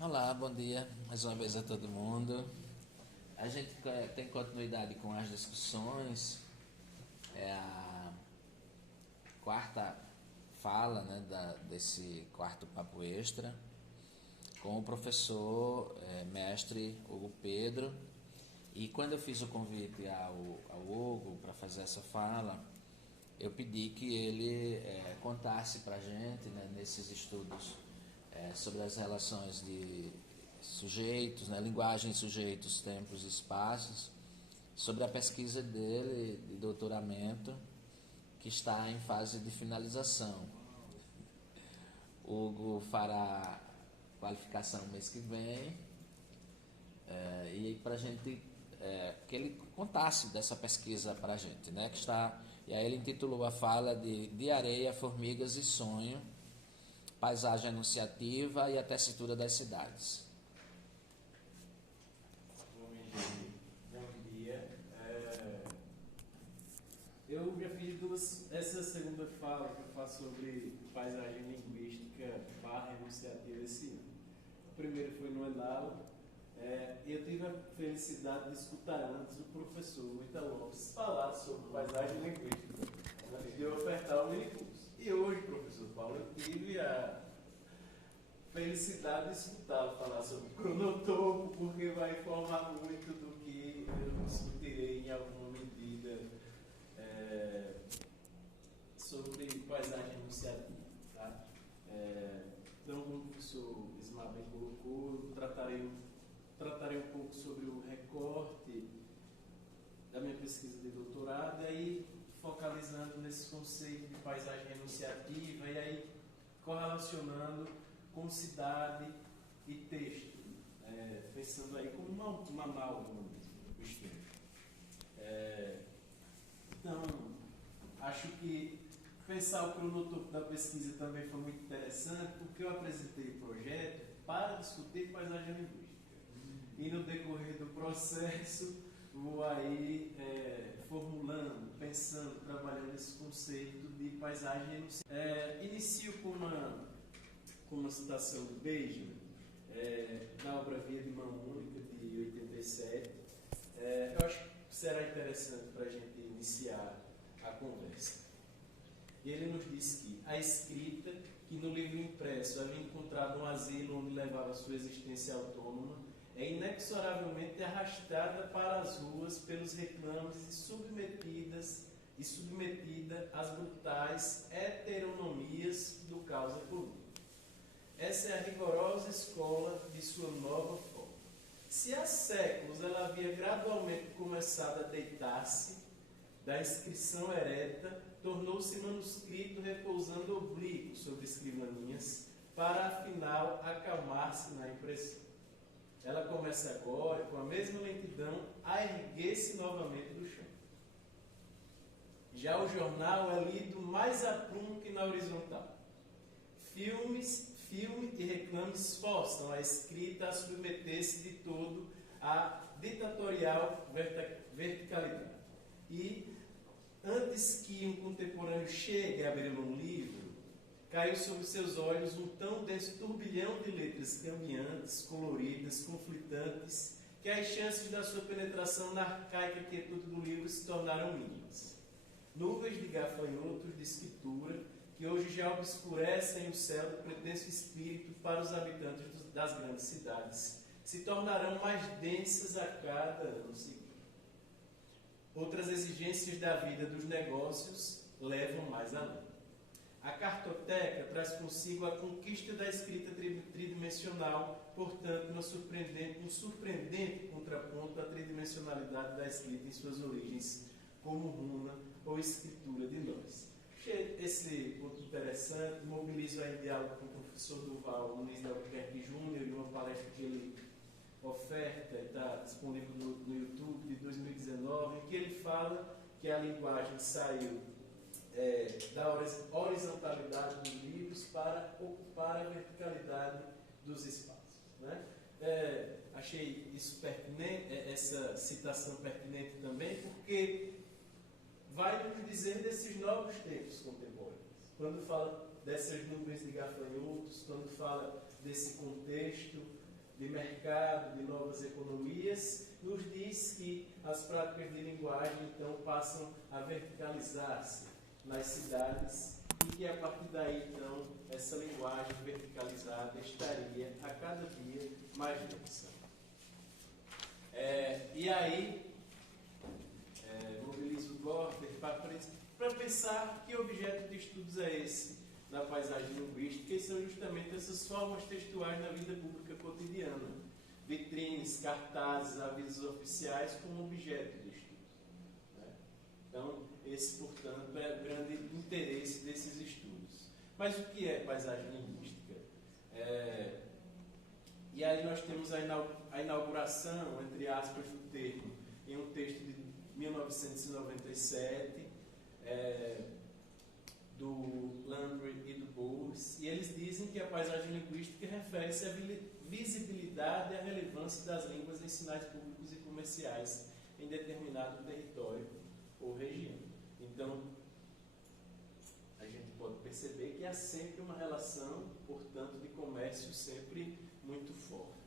Olá, bom dia mais uma vez a todo mundo. A gente tem continuidade com as discussões. É a quarta fala, né, desse quarto papo extra com o professor mestre Hugo Pedro. E quando eu fiz o convite ao Hugo para fazer essa fala, eu pedi que ele contasse para a gente, né, nesses estudos sobre as relações de sujeitos, né, linguagem, sujeitos, tempos e espaços, sobre a pesquisa dele de doutoramento, que está em fase de finalização. O Hugo fará qualificação mês que vem, e para a gente que ele contasse dessa pesquisa para a gente, né? Que está, e aí ele intitulou a fala de Areia, Formigas e Sonho, Paisagem Enunciativa e a Tessitura das Cidades. Bom dia. Eu já fiz essa segunda fala que eu faço sobre paisagem linguística barra enunciativa esse ano. O primeiro foi no ENALO. Eu tive a felicidade de escutar antes o professor Luita Lopes falar sobre paisagem linguística, antes de eu ofertar o minicurso. E hoje, professor Paulo, eu tive a felicidade de escutá-lo falar sobre cronotopo, porque vai informar muito do que eu discutirei em alguma medida sobre paisagem enunciativa. Tá? Então, como o professor Ismael bem colocou, eu tratarei um pouco sobre o recorte da minha pesquisa de doutorado, e aí focalizando nesse conceito de paisagem enunciativa, e aí correlacionando com cidade e texto, pensando aí como uma amálgama mesmo, os textos. Então, acho que pensar o cronotopo da pesquisa também foi muito interessante, porque eu apresentei o projeto para discutir paisagem linguística. E no decorrer do processo, vou aí formulando, pensando, trabalhando esse conceito de paisagem enunciativa. Inicio com uma citação do Benjamin, da obra Via de Mão Única, de 87. Eu acho que será interessante para a gente iniciar a conversa. E ele nos diz que a escrita, que no livro impresso havia encontrado um asilo onde levava sua existência autônoma, é inexoravelmente arrastada para as ruas pelos reclames e submetida às brutais heteronomias do causa política. Essa é a rigorosa escola de sua nova forma. Se há séculos ela havia gradualmente começado a deitar-se da inscrição ereta, tornou-se manuscrito repousando oblíquo sobre escrivaninhas, para afinal acalmar-se na impressão. Ela começa agora, com a mesma lentidão, a erguer-se novamente do chão. Já o jornal é lido mais a prumo que na horizontal. Filme e reclames forçam a escrita a submeter-se de todo à ditatorial verticalidade. E, antes que um contemporâneo chegue a abrir um livro, caiu sobre seus olhos um tão denso turbilhão de letras cambiantes, coloridas, conflitantes, que as chances da sua penetração na arcaica quietude do livro se tornaram mínimas. Nuvens de gafanhotos de escritura, que hoje já obscurecem o céu do pretenso espírito para os habitantes das grandes cidades, se tornarão mais densas a cada ano seguinte. Outras exigências da vida dos negócios levam mais além. A cartoteca traz consigo a conquista da escrita tridimensional, portanto, um surpreendente contraponto à tridimensionalidade da escrita em suas origens, como runa ou escritura de nós. Esse ponto interessante, mobilizo aí diálogo com o professor Duval Muniz de Albuquerque Júnior, em uma palestra que ele oferta, está disponível no YouTube, de 2019, em que ele fala que a linguagem saiu da horizontalidade dos livros para ocupar a verticalidade dos espaços. Né? Achei isso pertinente, essa citação pertinente também, porque vai nos dizer desses novos tempos contemporâneos. Quando fala dessas nuvens de gafanhotos, quando fala desse contexto de mercado, de novas economias, nos diz que as práticas de linguagem então passam a verticalizar-se nas cidades e que a partir daí então essa linguagem verticalizada estaria a cada dia mais densa. E aí mobilizo o Gorter para pensar que objeto de estudos é esse na paisagem linguística, e são justamente essas formas textuais na vida pública cotidiana, vitrines, cartazes, avisos oficiais como objeto de estudo. Né? Então, esse, portanto, é o grande interesse desses estudos. Mas o que é paisagem linguística? E aí nós temos a inauguração, entre aspas, do termo em um texto de 1997, do Landry e do Bowles, e eles dizem que a paisagem linguística refere-se à visibilidade e à relevância das línguas em sinais públicos e comerciais em determinado território ou região. Então, a gente pode perceber que há sempre uma relação, portanto, de comércio sempre muito forte.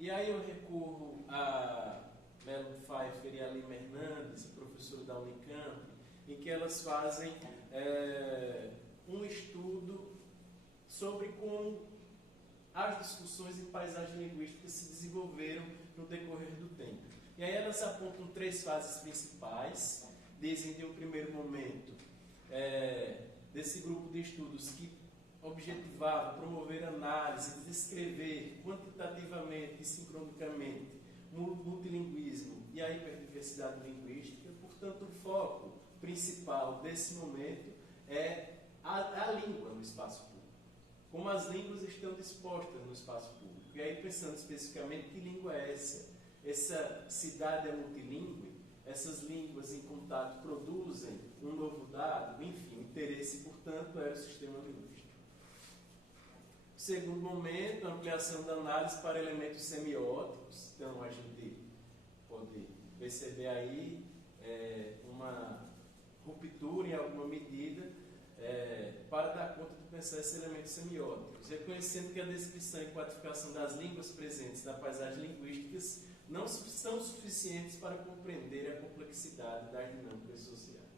E aí eu recorro a Melo Pfeiffer e a Lima Hernandes, professor da Unicamp, em que elas fazem um estudo sobre como as discussões em paisagem linguística se desenvolveram no decorrer do tempo. E aí elas apontam 3 fases principais, dizem de um primeiro momento desse grupo de estudos que objetivava promover análise, descrever quantitativamente e sincronicamente multilinguismo e a hiperdiversidade linguística. Portanto, o foco principal desse momento é a língua no espaço público. Como as línguas estão dispostas no espaço público. E aí, pensando especificamente, que língua é essa? Essa cidade é multilingüe? Essas línguas em contato produzem um novo dado? Enfim, o interesse, portanto, era o sistema linguístico. Segundo momento, a ampliação da análise para elementos semióticos. Então, a gente pode perceber aí uma ruptura em alguma medida para dar conta de pensar esses elementos semióticos, reconhecendo que a descrição e quantificação das línguas presentes na paisagem linguística não são suficientes para compreender a complexidade das dinâmicas sociais.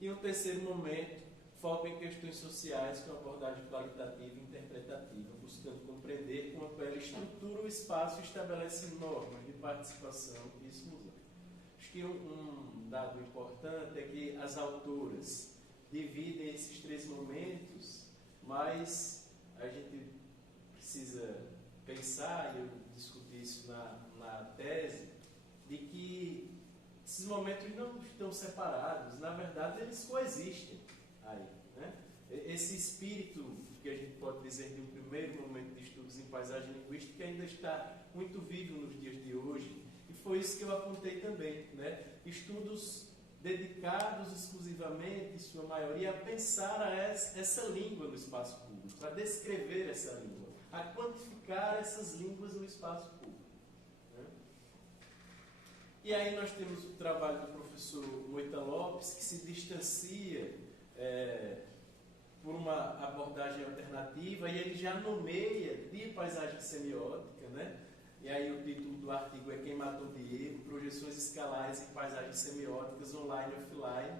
E um terceiro momento, foco em questões sociais com abordagem qualitativa e interpretativa, buscando compreender como a pele estrutura o espaço e estabelece normas de participação e exclusão. Acho que um dado importante é que as autoras dividem esses 3 momentos, mas a gente precisa pensar, e eu discuti isso na tese, de que esses momentos não estão separados, na verdade eles coexistem aí, né? Esse espírito que a gente pode dizer de um primeiro momento de estudos em paisagem linguística ainda está muito vivo nos dias de hoje, e foi isso que eu apontei também, né? Estudos dedicados exclusivamente, em sua maioria, a pensar essa língua no espaço público, a descrever essa língua, a quantificar essas línguas no espaço público. Né? E aí nós temos o trabalho do professor Moita Lopes, que se distancia por uma abordagem alternativa, e ele já nomeia de paisagem semiótica, né? E aí o título do artigo é Quem Matou Diego, Projeções Escalares em Paisagens Semióticas Online e Offline.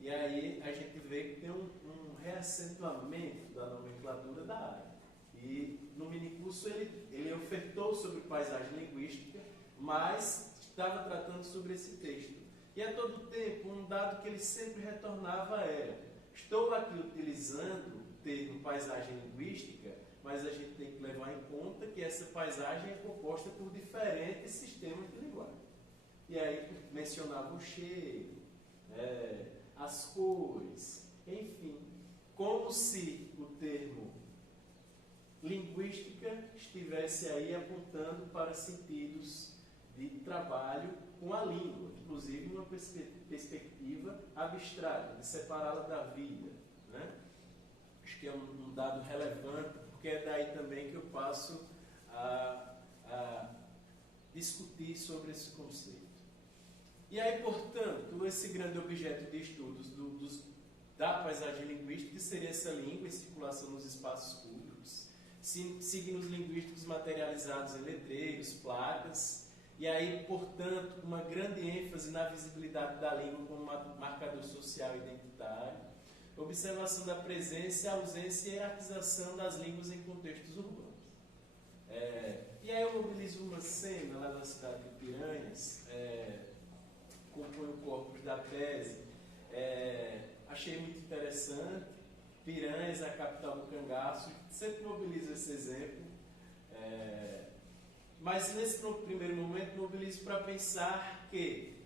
E aí a gente vê que tem um reacentuamento da nomenclatura da área. E no minicurso ele ofertou sobre paisagem linguística, mas estava tratando sobre esse texto. E a todo tempo, um dado que ele sempre retornava era: estou aqui utilizando o termo paisagem linguística, mas a gente tem que levar em conta que essa paisagem é composta por diferentes sistemas de linguagem. E aí mencionava o cheiro, as cores, enfim, como se o termo linguística estivesse aí apontando para sentidos de trabalho com a língua, inclusive uma perspectiva abstrata, de separá-la da vida. Né? Acho que é um dado relevante, porque é daí também que eu passo a discutir sobre esse conceito. E aí, portanto, esse grande objeto de estudos da paisagem linguística, que seria essa língua em circulação nos espaços públicos, signos linguísticos materializados em letreiros, placas, e aí, portanto, uma grande ênfase na visibilidade da língua como marcador social e identitário, observação da presença, ausência e hierarquização das línguas em contextos urbanos. E aí eu mobilizo uma cena lá na cidade de Piranhas, compõe o corpus da tese, achei muito interessante. Piranhas é a capital do cangaço, sempre mobilizo esse exemplo, mas nesse primeiro momento mobilizo para pensar que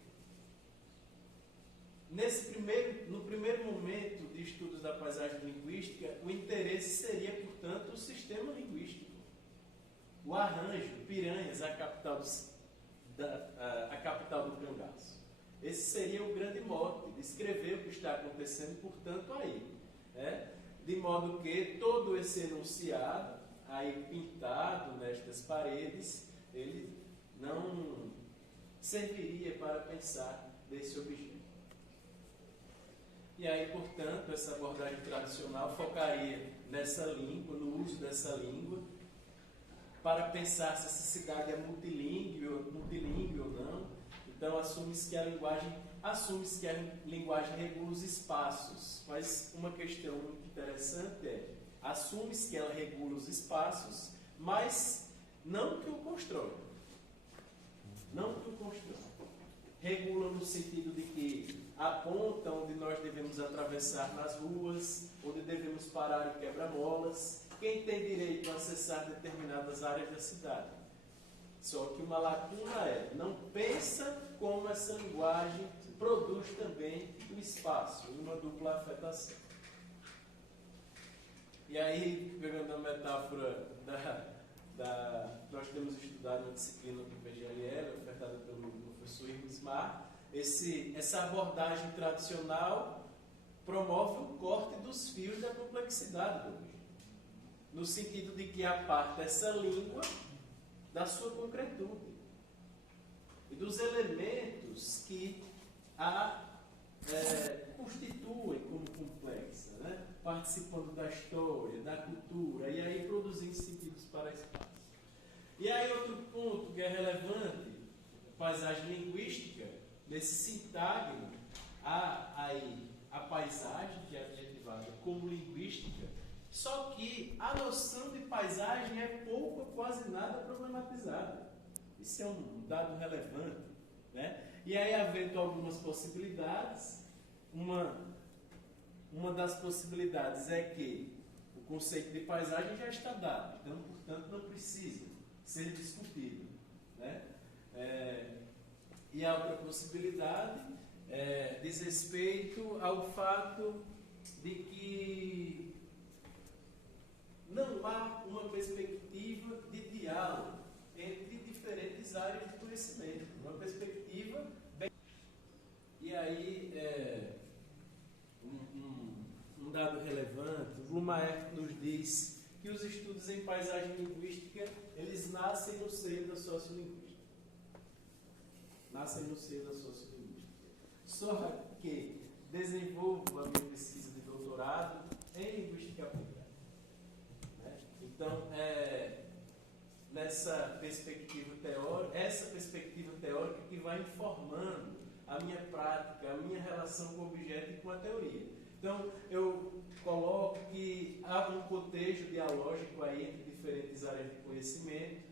no primeiro momento de estudos da paisagem linguística, o interesse seria, portanto, o sistema linguístico. O arranjo, Piranhas, a capital do cangaço. Esse seria o grande mote, descrever o que está acontecendo, portanto, aí. De modo que todo esse enunciado, aí pintado nestas paredes, ele não serviria para pensar desse objeto. E aí, portanto, essa abordagem tradicional focaria nessa língua, no uso dessa língua, para pensar se essa cidade é multilíngue ou não. Então, assume-se que a linguagem regula os espaços. Mas uma questão muito interessante assume-se que ela regula os espaços, mas não que o constrói. Não que o constrói. Regula no sentido de que aponta onde nós devemos atravessar nas ruas, onde devemos parar em quebra-molas, quem tem direito a acessar determinadas áreas da cidade. Só que uma lacuna não pensa como essa linguagem produz também o espaço, uma dupla afetação. E aí, pegando a metáfora nós temos estudado uma disciplina do PGLL, ofertada pelo professor Irmismar, essa abordagem tradicional promove o corte dos fios da complexidade do objeto, no sentido de que aparta essa língua da sua concretude e dos elementos que a constituem como complexa, participando da história, da cultura, e aí produzindo sentidos para espaço. E aí outro ponto que é relevante, paisagem linguística, nesse sintagma, há a paisagem, que é adjetivada como linguística, só que a noção de paisagem é pouco ou quase nada problematizada. Isso é um dado relevante. E aí, havendo algumas possibilidades, uma das possibilidades é que o conceito de paisagem já está dado, então, portanto, não precisa ser discutido. E a outra possibilidade diz respeito ao fato de que não há uma perspectiva de diálogo entre diferentes áreas de conhecimento. Uma perspectiva bem... E aí, um dado relevante, o Blumaert nos diz que os estudos em paisagem linguística, eles nascem no seio da sociolinguística. Só que desenvolvo a minha pesquisa de doutorado em linguística aplicada. Então, nessa perspectiva teórica, essa perspectiva teórica que vai informando a minha prática, a minha relação com o objeto e com a teoria. Então, eu coloco que há um cotejo dialógico aí entre diferentes áreas de conhecimento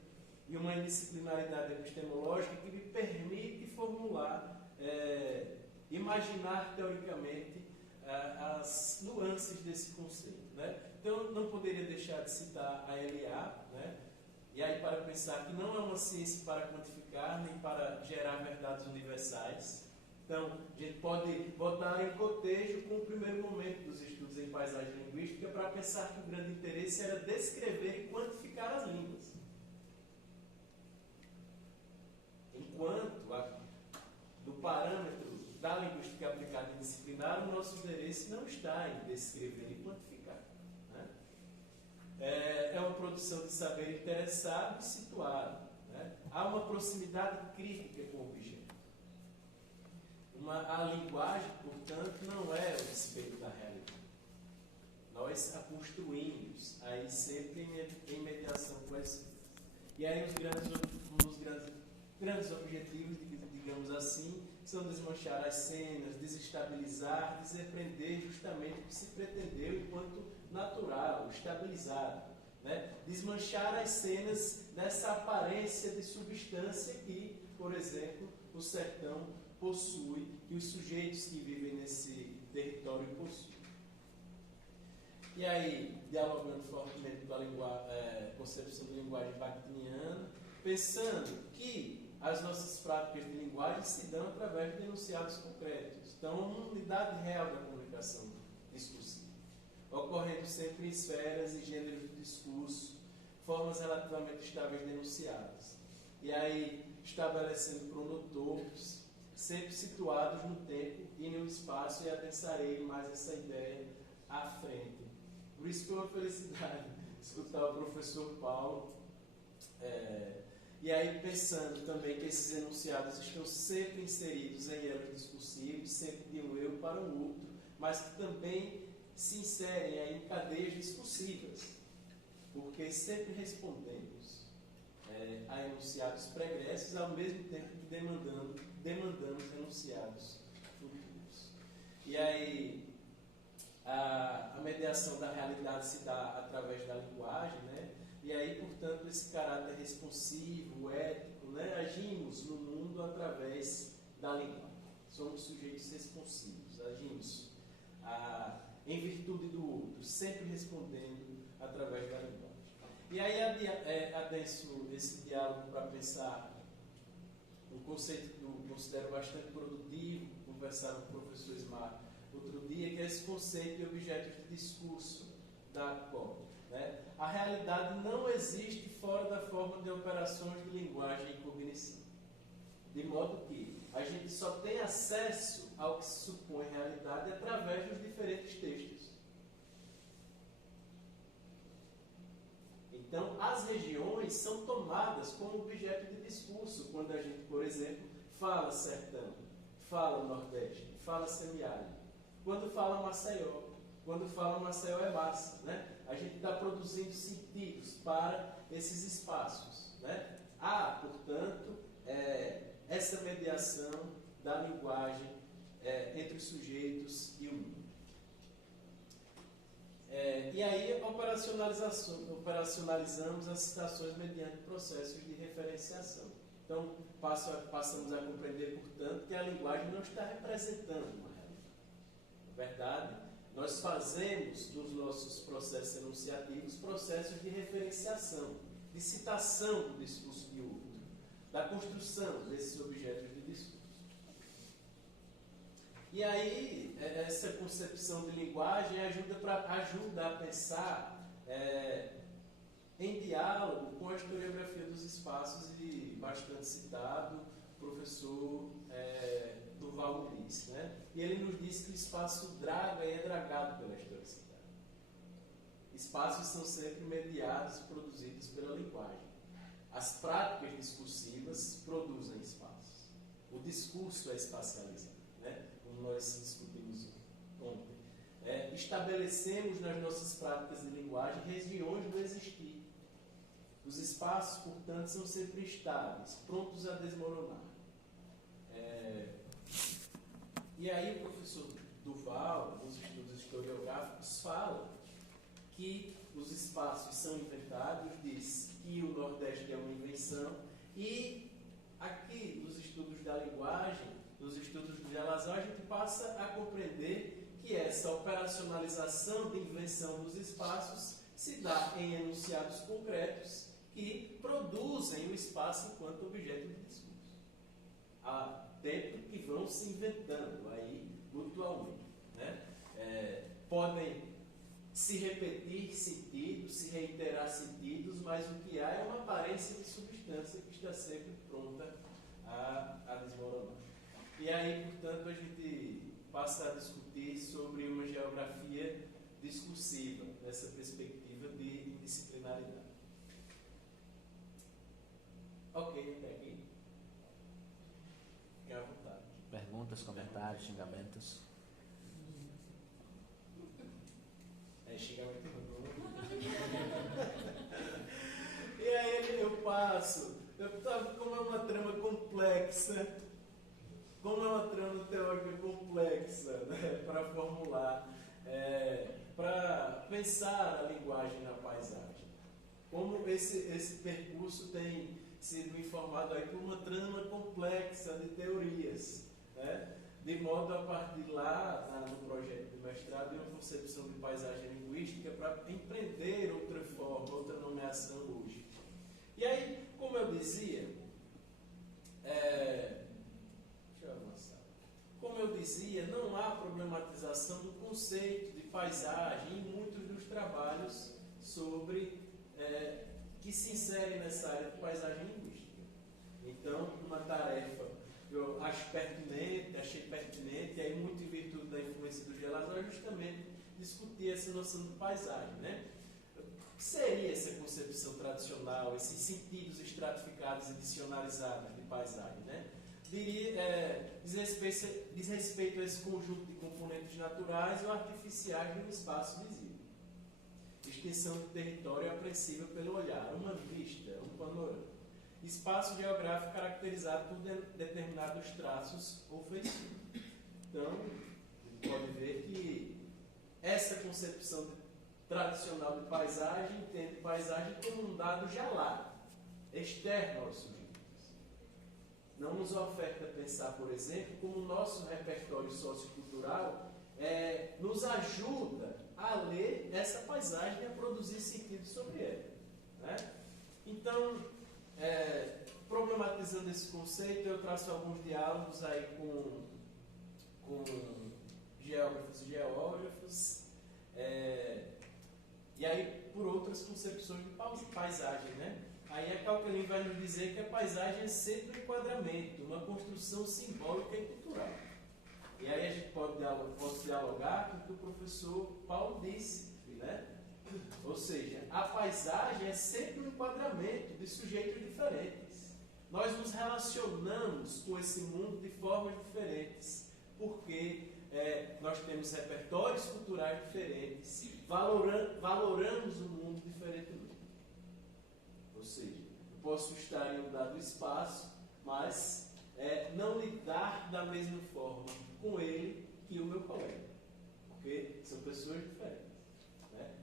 e uma indisciplinaridade epistemológica que me permite formular, imaginar teoricamente as nuances desse conceito. Então, não poderia deixar de citar a LA, e aí para pensar que não é uma ciência para quantificar, nem para gerar verdades universais. Então, a gente pode botar em cotejo com o primeiro momento dos estudos em paisagem linguística para pensar que o grande interesse era descrever e quantificar as línguas. Enquanto, do parâmetro da linguística aplicada e disciplinar, o nosso interesse não está em descrever e quantificar. É uma produção de saber interessado e situado. Há uma proximidade crítica com o objeto. A linguagem, portanto, não é o espelho da realidade. Nós a construímos, aí sempre em mediação com esse. E aí um dos grandes objetivos, digamos assim, são desmanchar as cenas, desestabilizar, desaprender justamente o que se pretendeu enquanto natural, estabilizado. Né? Desmanchar as cenas dessa aparência de substância que, por exemplo, o sertão possui, que os sujeitos que vivem nesse território possuem. E aí, dialogando fortemente com a concepção de linguagem bakhtiniana, pensando que as nossas práticas de linguagem se dão através de enunciados concretos. Então, uma unidade real da comunicação discursiva, ocorrendo sempre em esferas e gêneros do discurso, formas relativamente estáveis de enunciados. E aí, estabelecendo pronotopos, sempre situados no tempo e no espaço, e adensarei mais essa ideia à frente. Por isso foi uma felicidade escutar o professor Paulo, e aí pensando também que esses enunciados estão sempre inseridos em elos discursivos, sempre de um eu para o outro, mas que também se inserem aí em cadeias discursivas, porque sempre respondemos a enunciados pregressos, ao mesmo tempo que demandamos enunciados futuros. E aí a mediação da realidade se dá através da linguagem, né? E aí, portanto, esse caráter responsivo, ético, né? Agimos no mundo através da linguagem. Somos sujeitos responsivos, agimos em virtude do outro, sempre respondendo através da linguagem. E aí adenso esse diálogo para pensar um conceito que eu considero bastante produtivo, conversava com o professor Ismar outro dia, que é esse conceito de objetos de discurso da COP. Né? A realidade não existe fora da forma de operações de linguagem e cognição. De modo que a gente só tem acesso ao que se supõe realidade através dos diferentes textos. Então, as regiões são tomadas como objeto de discurso quando a gente, por exemplo, fala sertão, fala nordeste, fala semiárido. Quando fala Maceió é massa, né? A gente está produzindo sentidos para esses espaços, né? Há, portanto, essa mediação da linguagem entre os sujeitos e o mundo. E aí operacionalizamos as citações mediante processos de referenciação. Então, passamos a compreender, portanto, que a linguagem não está representando uma realidade. Na verdade, nós fazemos dos nossos processos enunciativos processos de referenciação, de citação do discurso de outro, da construção desses objetos de discurso. E aí, essa concepção de linguagem ajuda a pensar em diálogo com a historiografia dos espaços, e bastante citado, o professor Durval Ulisses, né? E ele nos diz que o espaço draga e é dragado pela historicidade. Espaços são sempre mediados e produzidos pela linguagem. As práticas discursivas produzem espaços. O discurso é espacializado, né? Como nós discutimos ontem. Estabelecemos nas nossas práticas de linguagem regiões do existir. Os espaços, portanto, são sempre estáveis, prontos a desmoronar. E aí o professor Duval, nos estudos historiográficos, fala que os espaços são inventados, diz que o Nordeste é uma invenção, e aqui, nos estudos da linguagem, nos estudos de Gelazão, a gente passa a compreender que essa operacionalização de invenção dos espaços se dá em enunciados concretos que produzem o espaço enquanto objeto de discurso. Há tempo que vão se inventando aí mutuamente. Né? Podem se repetir sentidos, se reiterar sentidos, mas o que há é uma aparência de substância que está sempre pronta a desmoronar. E aí, portanto, a gente passa a discutir sobre uma geografia discursiva, nessa perspectiva de disciplinaridade. Ok, até aqui. Fique à vontade. Perguntas perguntas, comentários, xingamentos? Xingamento não. E aí eu passo, como é uma trama complexa, como é uma trama teórica complexa, né, para formular, para pensar a linguagem na paisagem. Como esse percurso tem sido informado aí por uma trama complexa de teorias, né? De modo a partir lá, no projeto de mestrado, de uma concepção de paisagem linguística para empreender outra forma, outra nomeação hoje. E aí, como eu dizia, deixa eu avançar. Como eu dizia, não há problematização do conceito de paisagem em muitos dos trabalhos sobre que se inserem nessa área de paisagem linguística. Então, uma tarefa eu achei pertinente, e aí muito em virtude da influência do Gelazar, justamente discutir essa noção de paisagem, né? O que seria essa concepção tradicional, esses sentidos estratificados e dicionarizados de paisagem, né? Diz respeito a esse conjunto de componentes naturais ou artificiais de um espaço visível. Extensão do território apreensível pelo olhar, uma vista, um panorama. Espaço geográfico caracterizado por determinados traços ou feições. Então, a gente pode ver que essa concepção tradicional de paisagem entende paisagem como um dado já lá, externo aos sujeitos. Não nos oferta pensar, por exemplo, como o nosso repertório sociocultural nos ajuda a ler essa paisagem e a produzir sentido sobre ela, né? Então, problematizando esse conceito, eu traço alguns diálogos aí com geógrafos e geógrafos, e aí por outras concepções de paisagem, né? Aí a Calcanin vai nos dizer que a paisagem é sempre um enquadramento, uma construção simbólica e cultural. E aí a gente pode dialogar com o que o professor Paulo disse, né? Ou seja, a paisagem é sempre um enquadramento de sujeitos diferentes. Nós nos relacionamos com esse mundo de formas diferentes, porque nós temos repertórios culturais diferentes, valoramos o mundo diferentemente. Ou seja, eu posso estar em um dado espaço, mas não lidar da mesma forma com ele que o meu colega, porque são pessoas diferentes.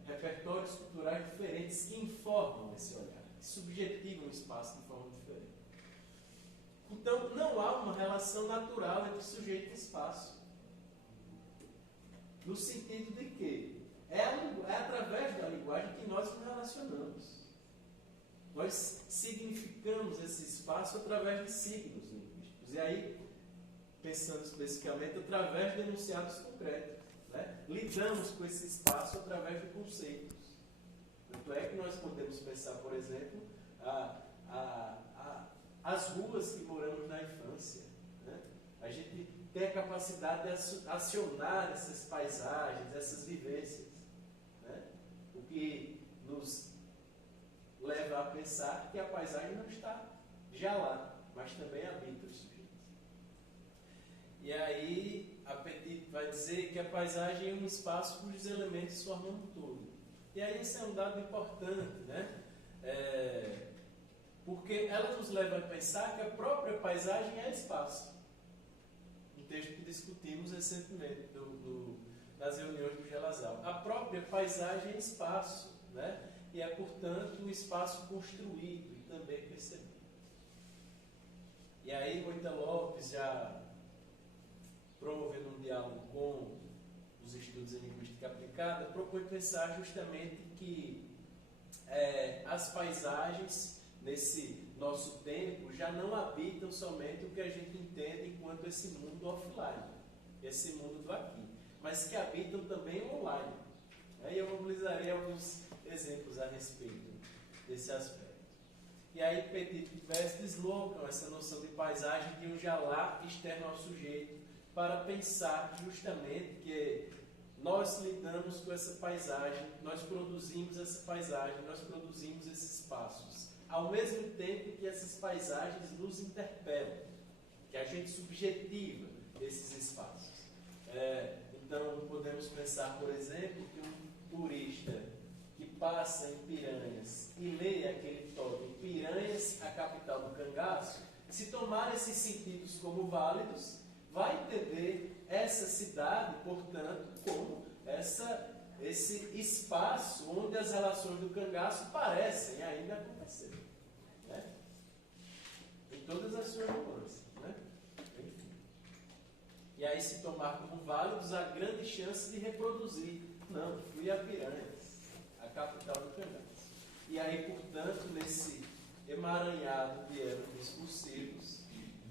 Repertórios culturais diferentes que informam esse olhar, que subjetivam o espaço de forma diferente. Então, não há uma relação natural entre sujeito e espaço. No sentido de que é através da linguagem que nós nos relacionamos. Nós significamos esse espaço através de signos linguísticos. E aí, pensando especificamente, através de enunciados concretos. Lidamos com esse espaço através de conceitos. Tanto é que nós podemos pensar, por exemplo, as ruas que moramos na infância. Né? A gente tem a capacidade de acionar essas paisagens, essas vivências. Né? O que nos leva a pensar que a paisagem não está já lá, mas também habita os sujeitos. E aí, a Petit vai dizer que a paisagem é um espaço cujos elementos formam um todo. E aí, esse é um dado importante, né? Porque ela nos leva a pensar que a própria paisagem é espaço. Um texto que discutimos recentemente nas reuniões do Gelazar. A própria paisagem é espaço, né? E é, portanto, um espaço construído e também percebido. E aí, Moita Lopes, já promovendo um diálogo com os estudos em linguística aplicada, propõe pensar justamente que as paisagens, nesse nosso tempo, já não habitam somente o que a gente entende enquanto esse mundo offline, esse mundo do aqui, mas que habitam também o online. Aí eu mobilizarei alguns exemplos a respeito desse aspecto. E aí Petit e Vest deslocam essa noção de paisagem de um já lá externo ao sujeito para pensar justamente que nós lidamos com essa paisagem, nós produzimos essa paisagem, nós produzimos esses espaços, ao mesmo tempo que essas paisagens nos interpelam, que a gente subjetiva, esses espaços. Então, podemos pensar, por exemplo, que um turista que passa em Piranhas e lê aquele tótem Piranhas, a capital do cangaço, se tomar esses sentidos como válidos, vai entender essa cidade, portanto, como esse espaço onde as relações do cangaço parecem ainda acontecer. Né? Em todas as suas nuances. Né? Enfim. E aí, se tomar como válidos, há grande chance de reproduzir. Não, fui a Piranhas, a capital do cangaço. E aí, portanto, nesse emaranhado de erros discursivos...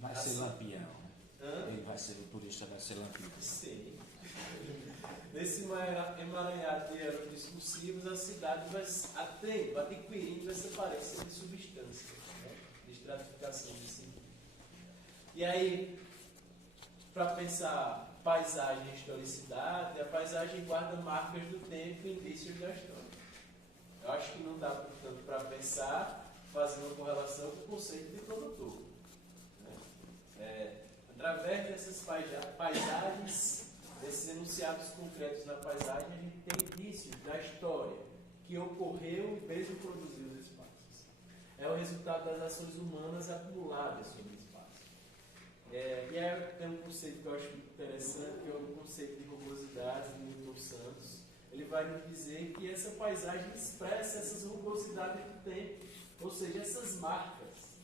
Vai ser lampião. Ele vai ser, o turista vai ser lampião. Sim. Nesse emaranhado de erros discursivos, a cidade vai adquirindo essa aparência de substância, né? De estratificação de sentido. E aí, para pensar paisagem e historicidade, a paisagem guarda marcas do tempo e indícios da história. Eu acho que não dá, portanto, para pensar, fazer uma correlação com o conceito de produtor. Né? Através dessas paisagens, desses enunciados concretos na paisagem, a gente tem indícios da história que ocorreu e mesmo produziu os espaços. É o resultado das ações humanas acumuladas sobre o espaço. E aí tem um conceito que eu acho interessante, que é o conceito de rugosidade de Milton Santos. Ele vai nos dizer que essa paisagem expressa essas rugosidades do tempo, ou seja, essas marcas,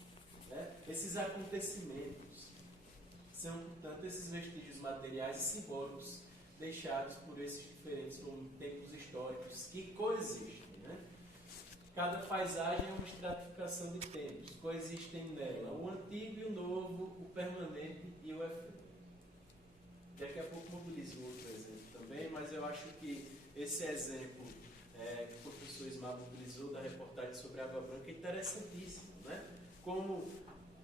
né? Esses acontecimentos. São, portanto, esses vestígios materiais e simbólicos deixados por esses diferentes tempos históricos que coexistem. Né? Cada paisagem é uma estratificação de tempos, coexistem nela o antigo e o novo, o permanente e o efêmero. Daqui a pouco mobilizo outro exemplo também, mas eu acho que esse exemplo que o professor Ismar mobilizou da reportagem sobre a Água Branca é interessantíssimo. Né? Como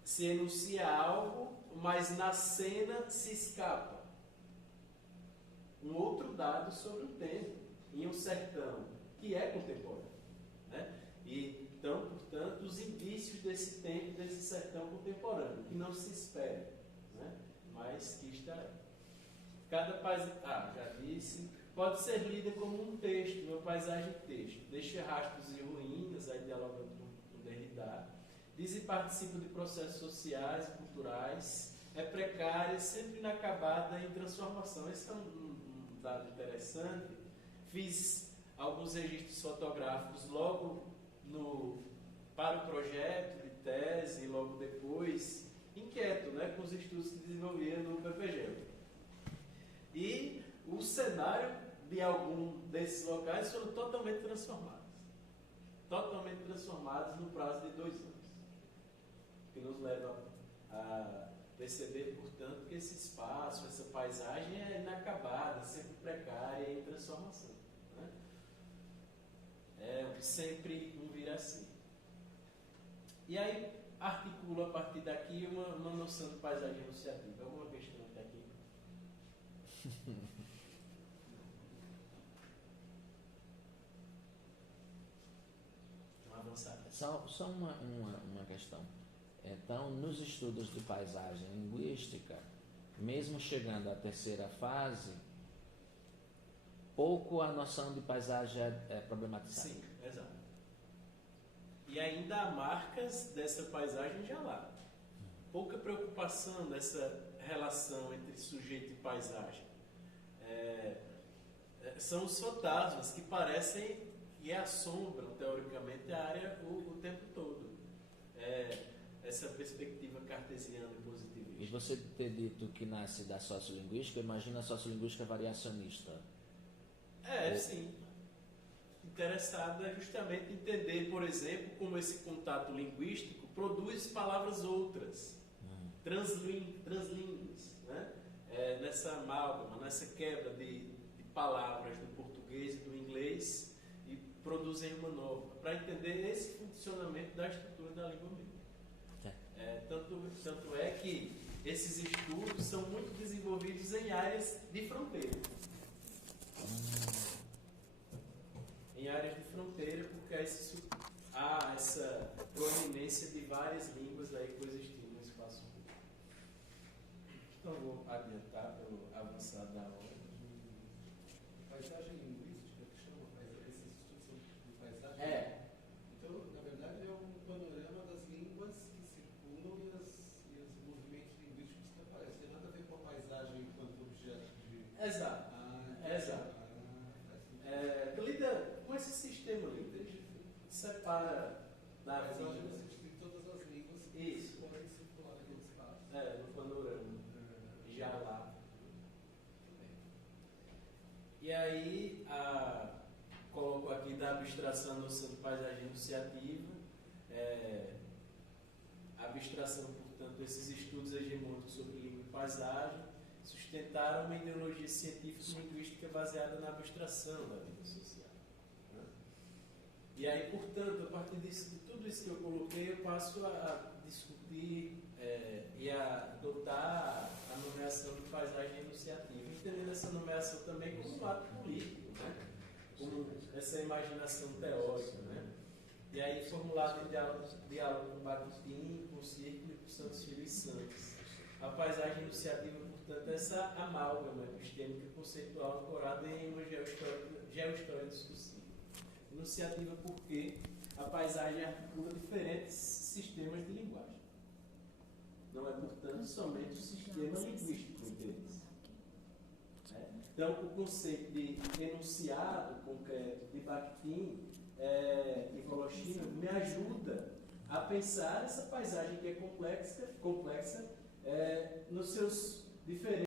se enuncia algo, mas na cena se escapa um outro dado sobre o tempo, em um sertão que é contemporâneo. Né? E, então, portanto, os indícios desse tempo, desse sertão contemporâneo, que não se espera, né? Mas que está aí. Cada paisagem, já disse, pode ser lida como um texto, uma paisagem-texto. Deixa rastros e ruínas, aí dialogando com Derrida. Diz e participa de processos sociais, culturais, é precária, sempre inacabada em transformação. Esse é um dado interessante. Fiz alguns registros fotográficos logo para o projeto de tese e logo depois, inquieto, né, com os estudos que desenvolvia no PPG. E o cenário de algum desses locais foram totalmente transformados. Totalmente transformados no prazo de 2 anos. Que nos leva a perceber, portanto, que esse espaço, essa paisagem é inacabada, sempre precária e em transformação. Né? É sempre um vir assim. E aí articula a partir daqui uma noção de paisagem enunciativa. Alguma questão até aqui? Vamos avançar. Só uma questão. Então, nos estudos de paisagem linguística, mesmo chegando à terceira fase, pouco a noção de paisagem é problematizada. Sim, exato. E ainda há marcas dessa paisagem já lá. Pouca preocupação dessa relação entre sujeito e paisagem. São os fantasmas que parecem e assombram, teoricamente, a área o tempo todo. Essa perspectiva cartesiana e positivista. E você ter dito que nasce da sociolinguística, imagina a sociolinguística variacionista. Sim. Interessada justamente em entender, por exemplo, como esse contato linguístico produz palavras outras, translíngues, né? Nessa amálgama, nessa quebra de palavras do português e do inglês e produzem uma nova, para entender esse funcionamento da estrutura da língua mesmo. Tanto é que esses estudos são muito desenvolvidos em áreas de fronteira. Em áreas de fronteira, porque há essa proeminência de várias línguas aí coexistindo no espaço público. Então vou adiantar pelo avançar da hora. Paisagem linguística, que chama esses estudos de paisagem? É. Então, na verdade, é um panorama das línguas que circulam e os movimentos linguísticos que aparecem. Tem nada a ver com a paisagem enquanto objeto de... Exato. Exato. Lida com esse sistema ali, separa da paisagem vida. no sentido de todas as línguas que Isso. podem circular naquele espaço. No panorama. Já lá. E aí, coloco aqui da abstração a noção de paisagem enunciativa. Abstração, portanto, esses estudos hegemônicos sobre língua e paisagem sustentaram uma ideologia científica e linguística baseada na abstração da vida social. Né? E aí, portanto, a partir de tudo isso que eu coloquei, eu passo a discutir e a adotar a nomeação de paisagem enunciativa, entendendo essa nomeação também como um ato político, né? Como essa imaginação teórica. Né? E aí, formulado em diálogo com Bakhtin, com Círculo e com Santos Filho e Santos. A paisagem enunciativa, portanto, é essa amálgama epistêmica conceitual ancorada em uma geohistória discursiva. Enunciativa porque a paisagem articula diferentes sistemas de linguagem. Não é, portanto, somente o sistema linguístico que interessa. Então, o conceito de enunciado concreto de Bakhtin e Voloshina me ajuda a pensar essa paisagem que é complexa nos seus diferentes